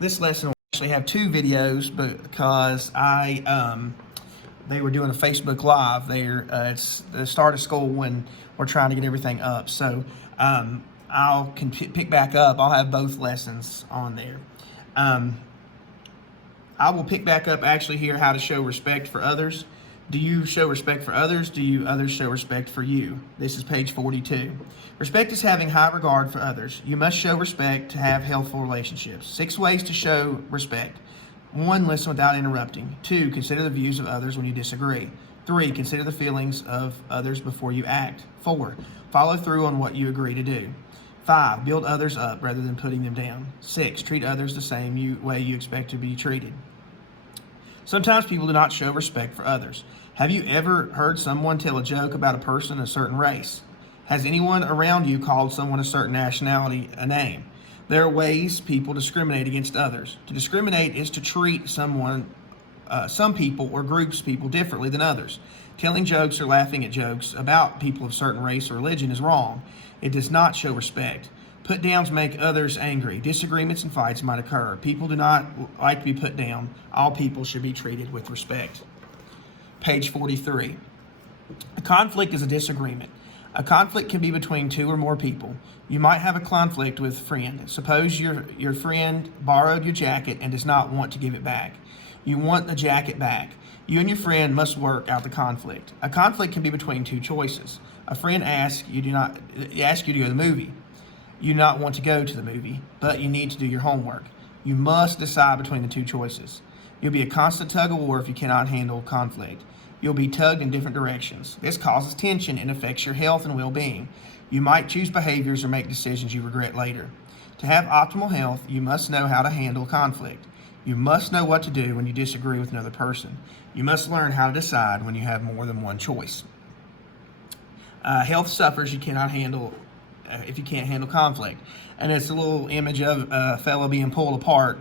This lesson will actually have 2 videos because they were doing a Facebook Live there. It's the start of school when we're trying to get everything up. So I'll pick back up. I'll have both lessons on there. I will pick back up actually here how to show respect for others. Do you show respect for others? Do others show respect for you? This is page 42. Respect is having high regard for others. You must show respect to have healthful relationships. 6 ways to show respect. 1, listen without interrupting. 2, consider the views of others when you disagree. 3, consider the feelings of others before you act. 4, follow through on what you agree to do. 5, build others up rather than putting them down. 6, treat others the same way you expect to be treated. Sometimes people do not show respect for others. Have you ever heard someone tell a joke about a person of a certain race? Has anyone around you called someone a certain nationality a name? There are ways people discriminate against others. To discriminate is to treat some people or groups of people differently than others. Telling jokes or laughing at jokes about people of a certain race or religion is wrong. It does not show respect. Put downs make others angry. Disagreements and fights might occur. People do not like to be put down. All people should be treated with respect. Page 43. A conflict is a disagreement. A conflict can be between 2 or more people. You might have a conflict with a friend. Suppose your friend borrowed your jacket and does not want to give it back. You want the jacket back. You and your friend must work out the conflict. A conflict can be between 2 choices. A friend asks you to go to the movie. You do not want to go to the movie, but you need to do your homework. You must decide between the 2 choices. You'll be a constant tug of war if you cannot handle conflict. You'll be tugged in different directions. This causes tension and affects your health and well-being. You might choose behaviors or make decisions you regret later. To have optimal health, you must know how to handle conflict. You must know what to do when you disagree with another person. You must learn how to decide when you have more than one choice. Health suffers if you can't handle conflict. And it's a little image of a fellow being pulled apart.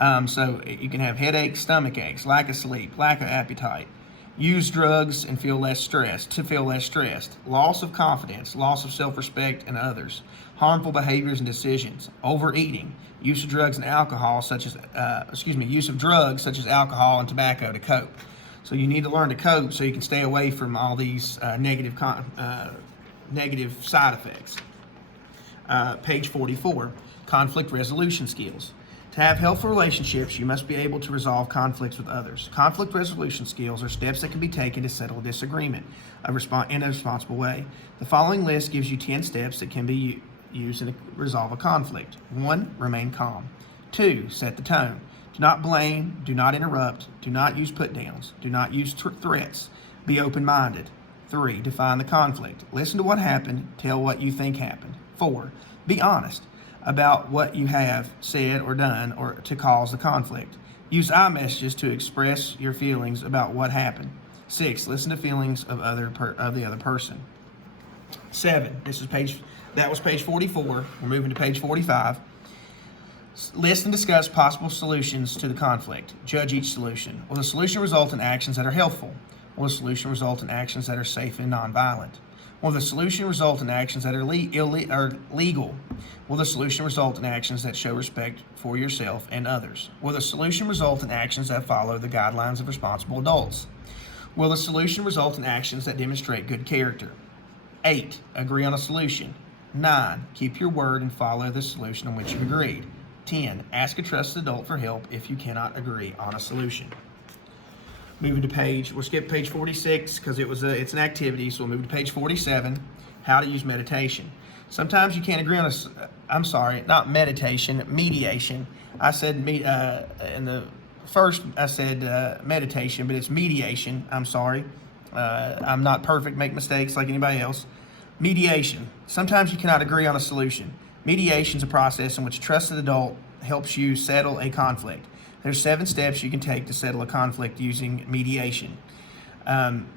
So you can have headaches, stomach aches, lack of sleep, lack of appetite. Use drugs and feel less stressed. Loss of confidence, loss of self-respect in others. Harmful behaviors and decisions. Overeating. Use of drugs and alcohol such as alcohol and tobacco to cope. So you need to learn to cope so you can stay away from all these negative side effects. Page 44, conflict resolution skills. To have healthful relationships, you must be able to resolve conflicts with others. Conflict resolution skills are steps that can be taken to settle a disagreement in a responsible way. The following list gives you 10 steps that can be used to resolve a conflict. 1, remain calm. 2, set the tone. Do not blame, do not interrupt, do not use put-downs, do not use threats. Be open-minded. 3, define the conflict. Listen to what happened, tell what you think happened. 4, be honest about what you have said or done or to cause the conflict. Use I messages to express your feelings about what happened. 6, listen to feelings of the other person. 7, that was page 44. We're moving to page 45. List and discuss possible solutions to the conflict. Judge each solution. Will the solution result in actions that are healthful? Will the solution result in actions that are safe and nonviolent? Will the solution result in actions that are legal? Will the solution result in actions that show respect for yourself and others? Will the solution result in actions that follow the guidelines of responsible adults? Will the solution result in actions that demonstrate good character? 8, agree on a solution. 9, keep your word and follow the solution on which you've agreed. 10, ask a trusted adult for help if you cannot agree on a solution. Moving to we'll skip page 46 because it's an activity, so we'll move to page 47, how to use meditation. Sometimes you can't agree on not meditation, mediation. I said, in the first I said meditation, but it's mediation, I'm sorry. I'm not perfect, make mistakes like anybody else. Mediation. Sometimes you cannot agree on a solution. Mediation is a process in which a trusted adult helps you settle a conflict. There's 7 steps you can take to settle a conflict using mediation.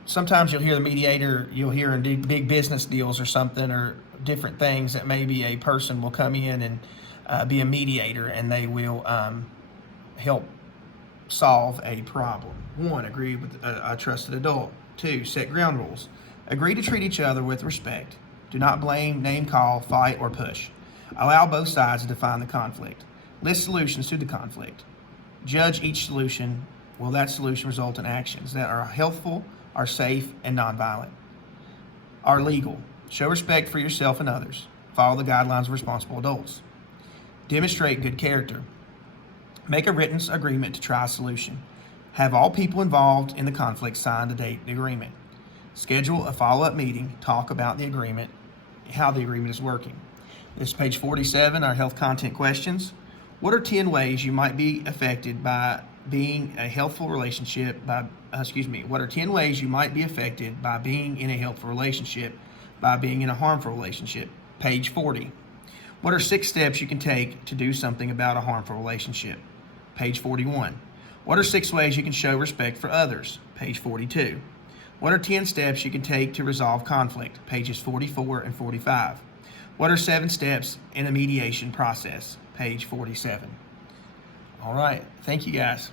Sometimes you'll hear the mediator, you'll hear in big business deals or something, or different things that maybe a person will come in and be a mediator, and they will help solve a problem. 1, agree with a trusted adult. 2, set ground rules. Agree to treat each other with respect. Do not blame, name call, fight, or push. Allow both sides to define the conflict. List solutions to the conflict. Judge each solution. Will that solution result in actions that are healthful, are safe, and nonviolent? Are legal. Show respect for yourself and others. Follow the guidelines of responsible adults. Demonstrate good character. Make a written agreement to try a solution. Have all people involved in the conflict sign the agreement. Schedule a follow-up meeting. Talk about the agreement, how the agreement is working. This is page 47, our health content questions. What are 10 ways you might be affected by being a healthful relationship what are 10 ways you might be affected by being in a helpful relationship by being in a harmful relationship? Page 40. What are 6 steps you can take to do something about a harmful relationship? Page 41. What are 6 ways you can show respect for others? Page 42. What are 10 steps you can take to resolve conflict? Pages 44 and 45. What are 7 steps in a mediation process? Page 47. All right. Thank you, guys.